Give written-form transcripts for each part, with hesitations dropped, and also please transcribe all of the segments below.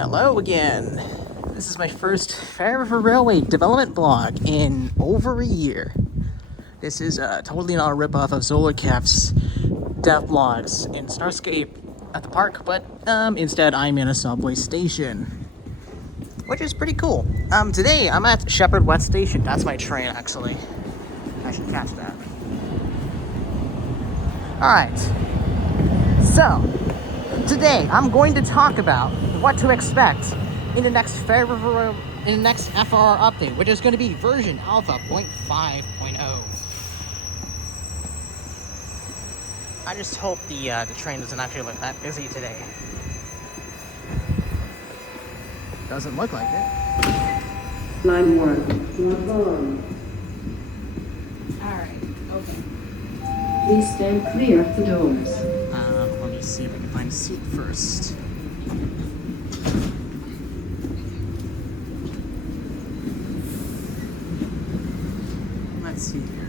Hello again. This is my first Fary River Railway development blog in over a year. This is totally not a ripoff of Zolarcap's dev blogs in Starscape at the park, but instead I'm in a subway station, which is pretty cool. Today I'm at Shepherd West Station. That's my train, actually. I should catch that. Alright, so today I'm going to talk about what to expect in the next FRR update, which is going to be version alpha 0.5.0. I just hope the train doesn't actually look that busy today. Doesn't look like it. Line 1, not on. Alright, okay. Please stand clear of the doors. Let me see if I can find a seat first. Let's see here.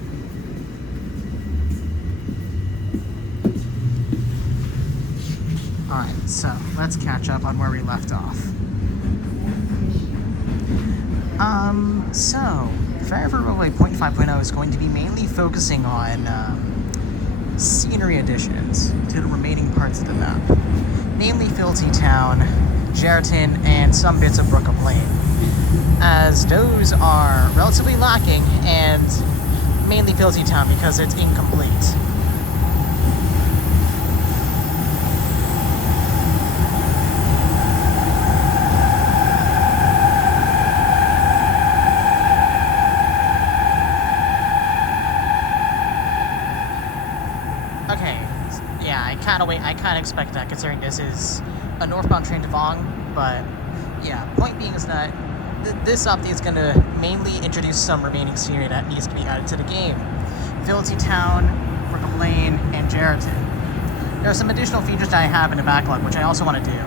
Alright, so let's catch up on where we left off. So Fary River Railway 0.5.0 is going to be mainly focusing on scenery additions to the remaining parts of the map, namely Filty Town, Jerton, and some bits of Brookup Lane, as those are relatively lacking, and mainly Filty Town because it's incomplete. I kind of expect that, considering this is a northbound train to Vong, but yeah, point being is that this update is going to mainly introduce some remaining scenery that needs to be added to the game. Filty Town, Brookup Lane, and Jerton. There are some additional features that I have in the backlog, which I also want to do.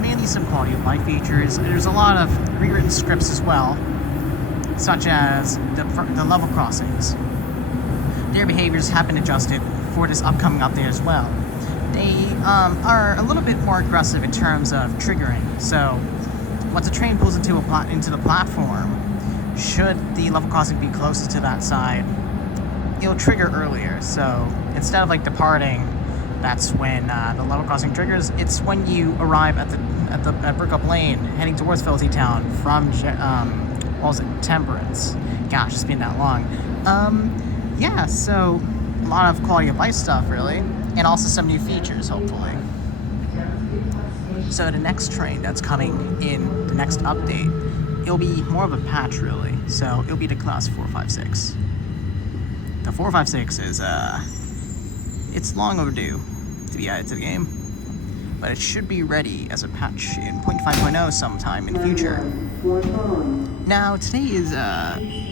Mainly some quality of life features. There's a lot of rewritten scripts as well, such as the level crossings. Their behaviors have been adjusted for this upcoming update as well. They are a little bit more aggressive in terms of triggering. So, once a train pulls into the platform, should the level crossing be closest to that side, it'll trigger earlier. So, instead of departing, that's when the level crossing triggers. It's when you arrive at Brookup Lane, heading towards Filty Town from what was it, Temperance? Gosh, it's been that long. Yeah, so a lot of quality of life stuff, really, and also some new features, hopefully. So the next train that's coming in the next update, it'll be more of a patch, really. So it'll be the class 456. The 456 is it's long overdue to be added to the game, but it should be ready as a patch in 0.5.0 sometime in the future. Now, today is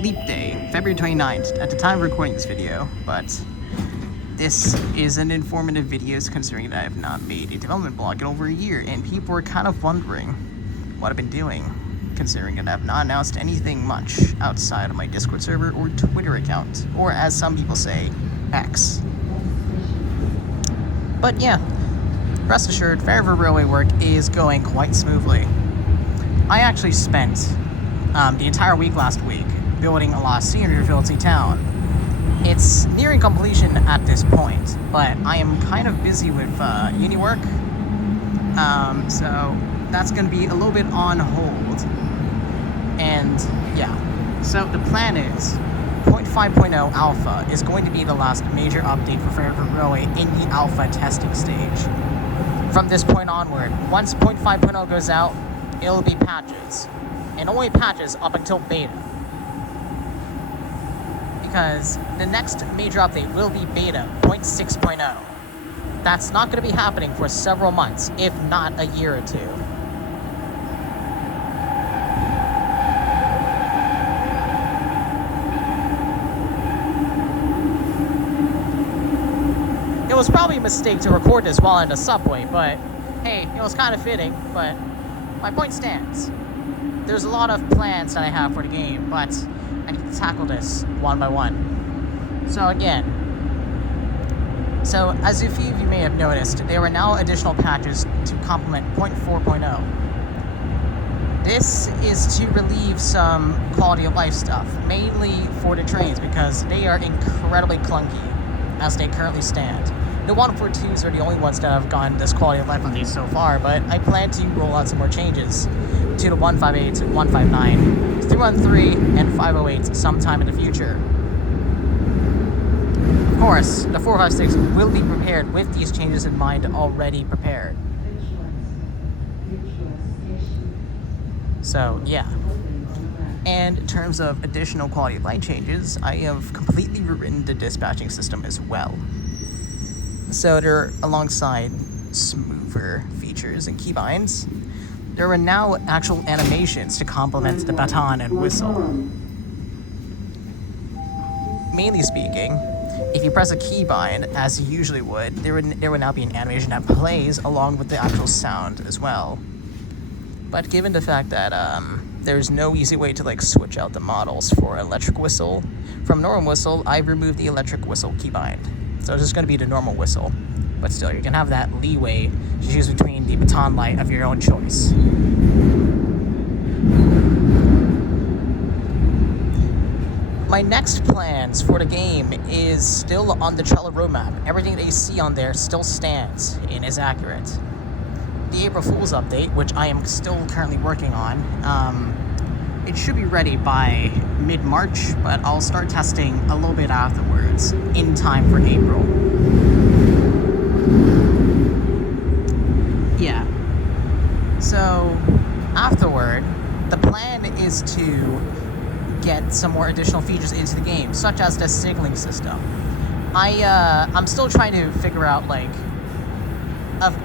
Leap Day, February 29th, at the time of recording this video, but this is an informative video considering that I have not made a development blog in over a year, and people are kind of wondering what I've been doing, considering that I have not announced anything much outside of my Discord server or Twitter account, or as some people say, X. But yeah, rest assured, Fary River Railway work is going quite smoothly. I actually spent the entire week last week building a lot of scenery to Filty Town. It's nearing completion at this point, but I am kind of busy with uni work, so that's going to be a little bit on hold. And yeah, so the plan is 0.5.0 alpha is going to be the last major update for Fary River Railway in the alpha testing stage. From this point onward, once 0.5.0 goes out, it'll be patches, and only patches up until beta. Because the next major update will be beta 0.6.0. That's not going to be happening for several months, if not a year or two. It was probably a mistake to record this while in the subway, but hey, it was kind of fitting, but my point stands. There's a lot of plans that I have for the game, but I need to tackle this one by one. So again, So, as a few of you may have noticed, there are now additional patches to complement 0.4.0. This is to relieve some quality of life stuff, mainly for the trains, because they are incredibly clunky as they currently stand. The 142s are the only ones that have gotten this quality of life on these so far, but I plan to roll out some more changes to the 158, 159, 313, and 508 sometime in the future. Of course, the 456 will be prepared with these changes in mind already prepared. So, yeah. And in terms of additional quality of life changes, I have completely rewritten the dispatching system as well. So they're alongside smoother features and keybinds. There are now actual animations to complement the baton and whistle. Mainly speaking, if you press a keybind, as you usually would, there would now be an animation that plays along with the actual sound as well. But given the fact that there's no easy way to like switch out the models for electric whistle from normal whistle, I've removed the electric whistle keybind. So it's just going to be the normal whistle. But still, you can have that leeway to choose between the baton light of your own choice. My next plans for the game is still on the Trello roadmap. Everything that you see on there still stands and is accurate. The April Fool's update, which I am still currently working on, it should be ready by mid-March, but I'll start testing a little bit afterwards, in time for April. Yeah. So, afterward, the plan is to get some more additional features into the game, such as the signaling system. I'm still trying to figure out, like,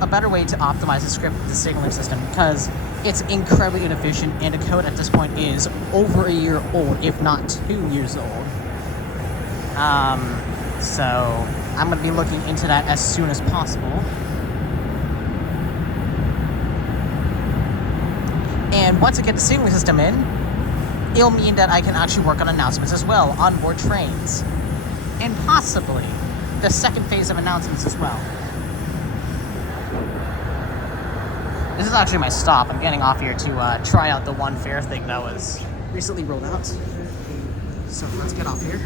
a better way to optimize the script of the signaling system, because it's incredibly inefficient, and the code at this point is over a year old, if not 2 years old. So I'm going to be looking into that as soon as possible. And once I get the signaling system in, it'll mean that I can actually work on announcements as well on board trains. And possibly the second phase of announcements as well. This is actually my stop. I'm getting off here to try out the one fare thing that was recently rolled out. So let's get off here.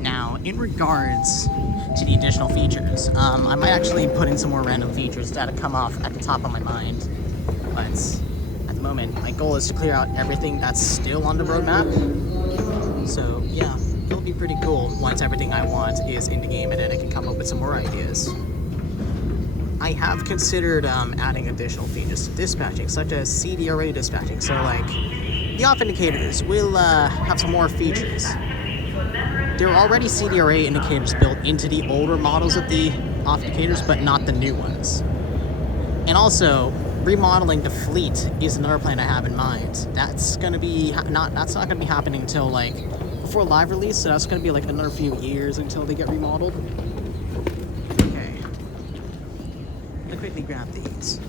Now, in regards to the additional features, I might actually put in some more random features that have come off at the top of my mind. But at the moment, my goal is to clear out everything that's still on the roadmap. So yeah, it'll be pretty cool once everything I want is in the game, and then I can come up with some more ideas. I have considered adding additional features to dispatching, such as CDRA dispatching. So like, the off indicators will have some more features. There are already CDRA indicators built into the older models of the off indicators, but not the new ones. And also, remodeling the fleet is another plan I have in mind. That's gonna be that's not gonna be happening until like before live release, so that's gonna be like another few years until they get remodeled. Okay, I'm gonna quickly grab these.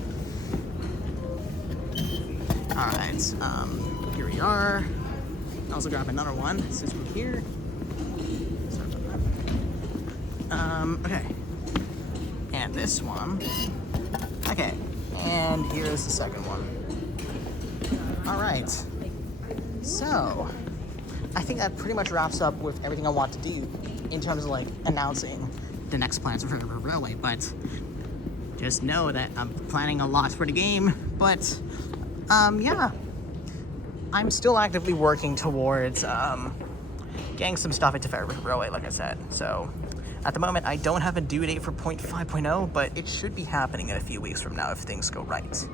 All right, here we are. I'll also grab another one since we're here. Sorry about that. Okay, and this one. Okay, and here's the second one. All right, so I think that pretty much wraps up with everything I want to do in terms of like announcing the next plans for Fary River Railway. But just know that I'm planning a lot for the game. But yeah, I'm still actively working towards getting some stuff into Fary River Railway, like I said. So at the moment, I don't have a due date for 0.5.0, but it should be happening in a few weeks from now if things go right.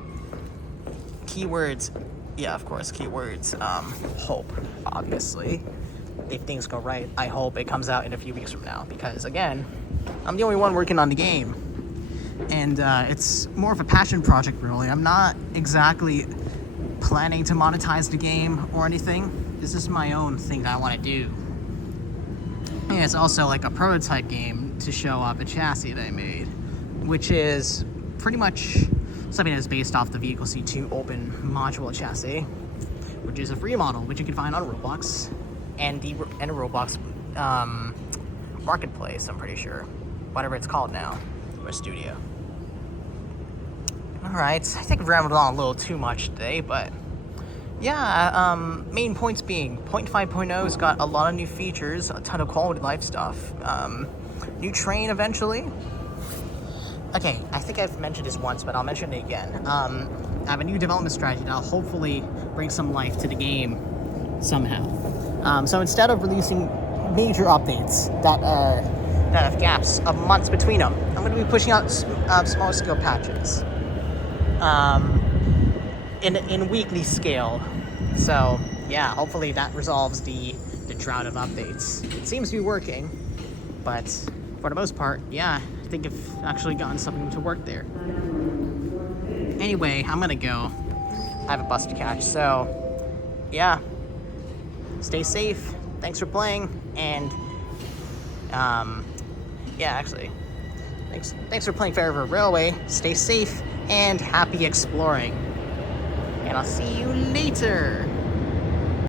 Keywords, yeah, of course, keywords, hope, obviously. If things go right, I hope it comes out in a few weeks from now, because again, I'm the only one working on the game. And it's more of a passion project, really. I'm not exactly planning to monetize the game or anything. This is my own thing that I want to do. And it's also like a prototype game to show off a chassis that I made, which is pretty much something that's based off the Vehicle C2 open module chassis, which is a free model, which you can find on Roblox and a Roblox marketplace, I'm pretty sure. Whatever it's called now, or studio. Alright, I think I've rambled on a little too much today, but yeah, main points being, 0.5.0's got a lot of new features, a ton of quality of life stuff, new train eventually. Okay, I think I've mentioned this once, but I'll mention it again. I have a new development strategy that'll hopefully bring some life to the game somehow. So instead of releasing major updates that have gaps of months between them, I'm going to be pushing out small scale patches in weekly scale. So yeah, hopefully that resolves the drought of updates. It seems to be working, but for the most part, yeah, I think I've actually gotten something to work there. Anyway, I'm gonna go. I have a bus to catch, so yeah, stay safe. Thanks for playing, and yeah, actually, thanks for playing Fary River Railway. Stay safe and happy exploring. And I'll see you later.